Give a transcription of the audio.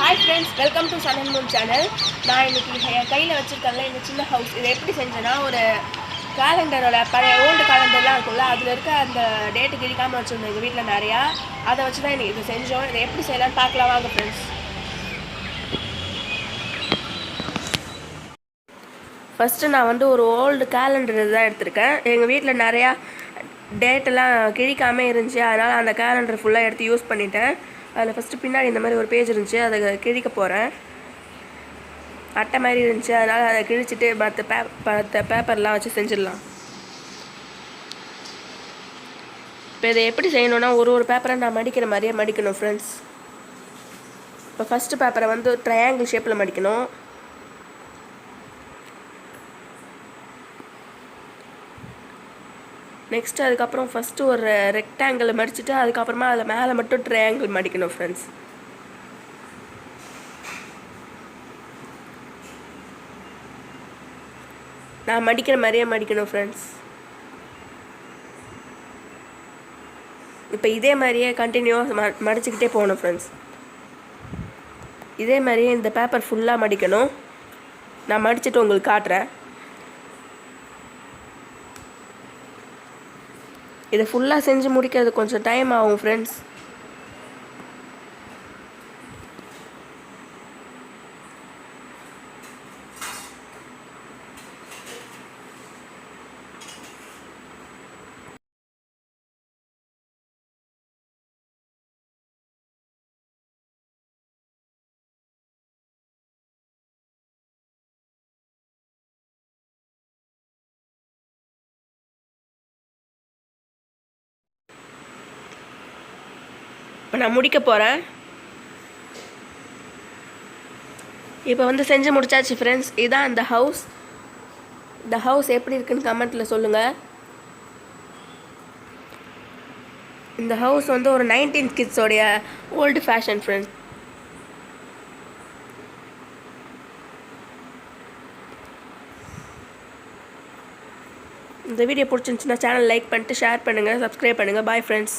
Hi friends, welcome to sun and moon channel. நான் இன்றைக்கி என் கையில் வச்சுருக்கேன்ல இந்த சின்ன ஹவுஸ், இதை எப்படி செஞ்சேன்னா, ஒரு கேலண்டரோட பழைய ஓல்டு கேலண்டர்லாம் இருக்கும்ல, அதில் இருக்க அந்த டேட்டு கிழிக்காமல் வச்சுருந்தோம் எங்கள் வீட்டில் நிறையா. அதை வச்சு தான் இன்றைக்கி இதை செஞ்சோம். இதை எப்படி செய்யலான்னு பார்க்கலாம் வாங்க ஃப்ரெண்ட்ஸ். ஃபஸ்ட்டு நான் ஒரு ஓல்டு கேலண்டர் தான் எடுத்திருக்கேன். எங்கள் வீட்டில் நிறையா டேட்டெல்லாம் கிழிக்காமல் இருந்துச்சு, அதனால் அந்த கேலண்டர் ஃபுல்லாக எடுத்து யூஸ் பண்ணிட்டேன். அதில் ஃபஸ்ட்டு பின்னாடி இந்த மாதிரி ஒரு பேஜ் இருந்துச்சு, அதை கிழிக்க போகிறேன். அட்டை மாதிரி இருந்துச்சு, அதனால் அதை கிழிச்சிட்டு மற்ற பேப்பர்லாம் வச்சு செஞ்சிடலாம். இப்போ இதை எப்படி செய்யணுன்னா, ஒரு பேப்பரை நான் மடிக்கிற மாதிரியே மடிக்கணும் ஃப்ரெண்ட்ஸ். இப்போ ஃபஸ்ட்டு பேப்பரை ட்ரையாங்கிள் ஷேப்பில் மடிக்கணும். நெக்ஸ்ட்டு அதுக்கப்புறம் ஃபஸ்ட்டு ஒரு ரெக்டாங்கிள் மடிச்சுட்டு அதுக்கப்புறமா அதில் மேலே மட்டும் ட்ரையாங்கிள் மடிக்கணும் ஃப்ரெண்ட்ஸ். நான் மடிக்கிற மாதிரியே மடிக்கணும் ஃப்ரெண்ட்ஸ். இப்போ இதே மாதிரியே கண்டினியூவாக மடிச்சுக்கிட்டே போகணும் ஃப்ரெண்ட்ஸ். இதே மாதிரியே இந்த பேப்பர் ஃபுல்லாக மடிக்கணும். நான் மடிச்சுட்டு உங்களுக்கு காட்டுறேன். இதை ஃபுல்லாக செஞ்சு முடிக்கிறது கொஞ்சம் டைம் ஆகும் ஃப்ரெண்ட்ஸ். இப்போ நான் முடிக்க போகிறேன். இப்போ செஞ்சு முடிச்சாச்சு ஃப்ரெண்ட்ஸ். இதுதான் இந்த ஹவுஸ். இந்த ஹவுஸ் எப்படி இருக்குன்னு கமெண்ட்டில் சொல்லுங்கள். இந்த ஹவுஸ் ஒரு 19th கிட்ஸோடைய ஓல்டு ஃபேஷன் ஃப்ரெண்ட்ஸ். இந்த வீடியோ பிடிச்சிருந்துச்சுன்னா சேனல் லைக் பண்ணிட்டு ஷேர் பண்ணுங்கள், சப்ஸ்கிரைப் பண்ணுங்கள். Bye friends.